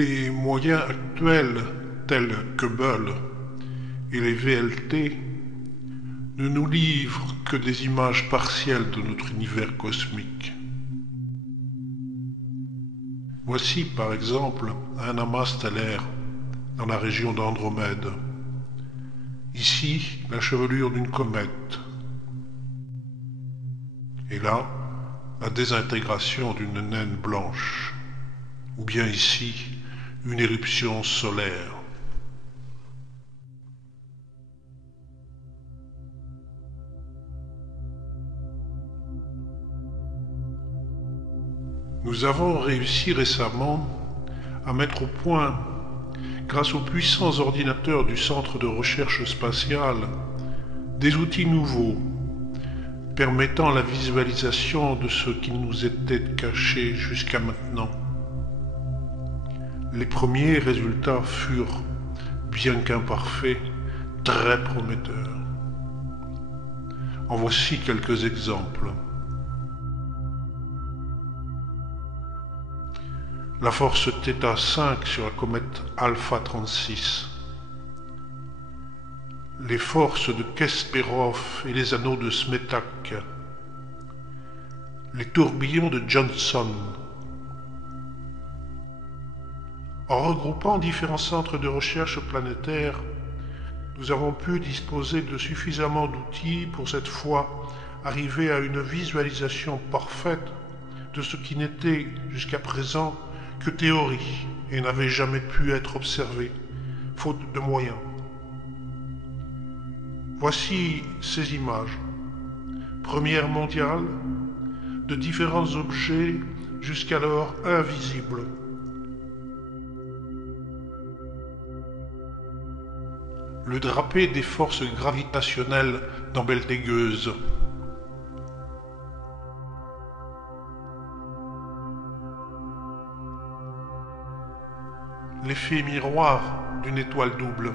Les moyens actuels, tels que Hubble et les VLT, ne nous livrent que des images partielles de notre univers cosmique. Voici par exemple un amas stellaire dans la région d'Andromède. Ici, la chevelure d'une comète. Et là, la désintégration d'une naine blanche. Ou bien ici, une éruption solaire. Nous avons réussi récemment à mettre au point, grâce aux puissants ordinateurs du Centre de recherche spatiale, des outils nouveaux permettant la visualisation de ce qui nous était caché jusqu'à maintenant. Les premiers résultats furent, bien qu'imparfaits, très prometteurs. En voici quelques exemples. La force θ5 sur la comète Alpha 36. Les forces de Kasparov et les anneaux de Smetak. Les tourbillons de Johnson. En regroupant différents centres de recherche planétaires, nous avons pu disposer de suffisamment d'outils pour cette fois arriver à une visualisation parfaite de ce qui n'était jusqu'à présent que théorie et n'avait jamais pu être observé, faute de moyens. Voici ces images. Première mondiale, de différents objets jusqu'alors invisibles. Le drapé des forces gravitationnelles dans Betelgeuse. L'effet miroir d'une étoile double.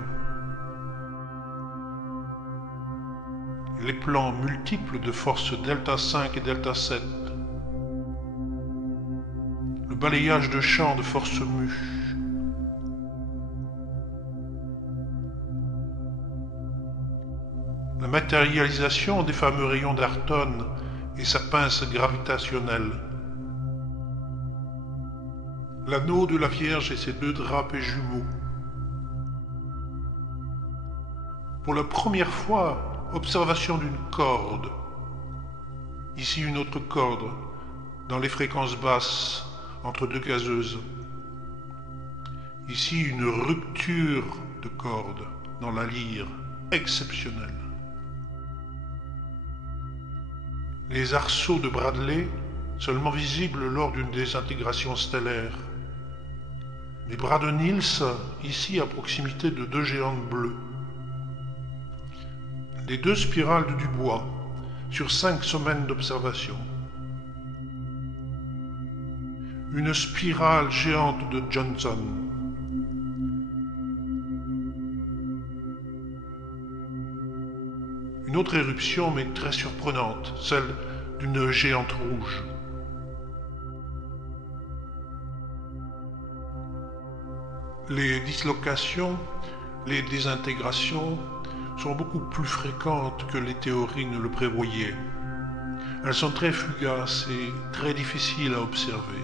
Les plans multiples de forces Δ5 et Δ7. Le balayage de champs de force mu. La matérialisation des fameux rayons d'Arton et sa pince gravitationnelle. L'anneau de la Vierge et ses deux drapés jumeaux. Pour la première fois, observation d'une corde. Ici une autre corde, dans les fréquences basses, entre deux gazeuses. Ici une rupture de corde, dans la lyre, exceptionnelle. Les arceaux de Bradley, seulement visibles lors d'une désintégration stellaire. Les bras de Niels, ici à proximité de deux géantes bleues. Les deux spirales de Dubois, sur 5 semaines d'observation. Une spirale géante de Johnson. Une autre éruption, mais très surprenante, celle d'une géante rouge. Les dislocations, les désintégrations sont beaucoup plus fréquentes que les théories ne le prévoyaient. Elles sont très fugaces et très difficiles à observer.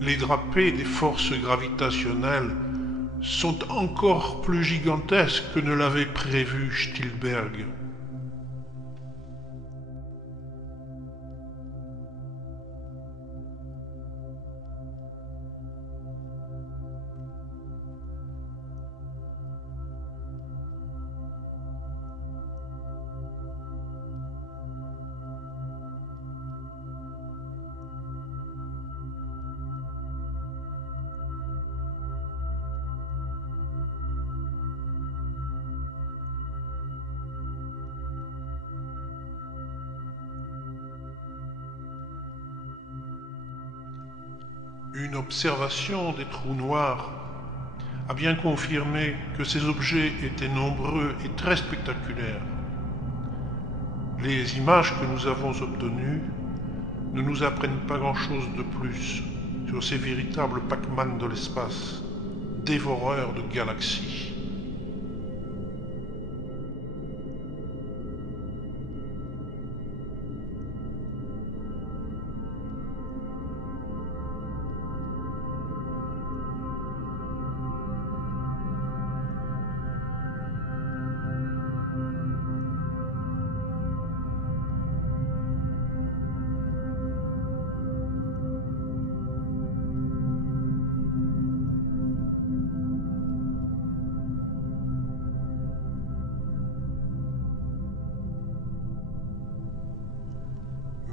Les drapés des forces gravitationnelles sont encore plus gigantesques que ne l'avait prévu Stilberg. Une observation des trous noirs a bien confirmé que ces objets étaient nombreux et très spectaculaires. Les images que nous avons obtenues ne nous apprennent pas grand-chose de plus sur ces véritables Pac-Man de l'espace, dévoreurs de galaxies.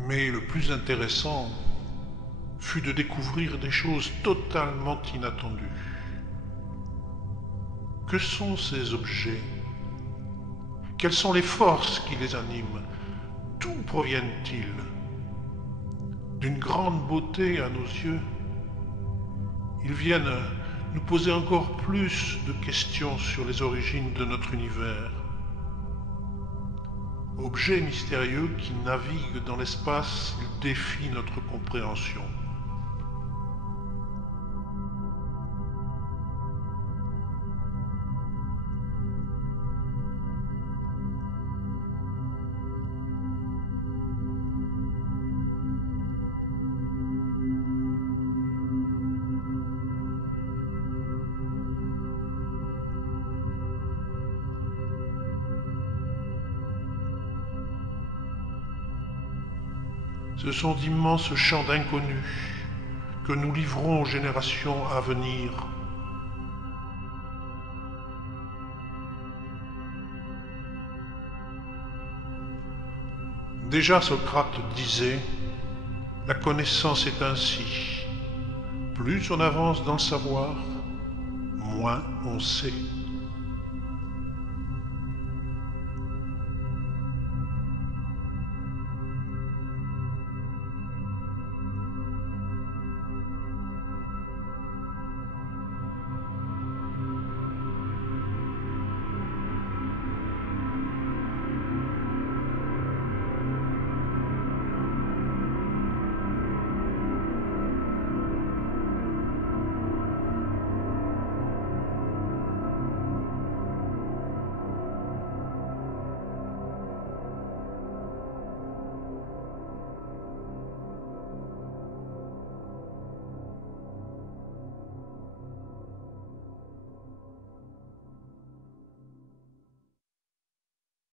Mais le plus intéressant fut de découvrir des choses totalement inattendues. Que sont ces objets? Quelles sont les forces qui les animent? D'où proviennent-ils? D'une grande beauté à nos yeux, ils viennent nous poser encore plus de questions sur les origines de notre univers. Objets mystérieux qui naviguent dans l'espace, ils défient notre compréhension. Ce sont d'immenses champs d'inconnus que nous livrons aux générations à venir. Déjà Socrate disait « La connaissance est ainsi. Plus on avance dans le savoir, moins on sait. »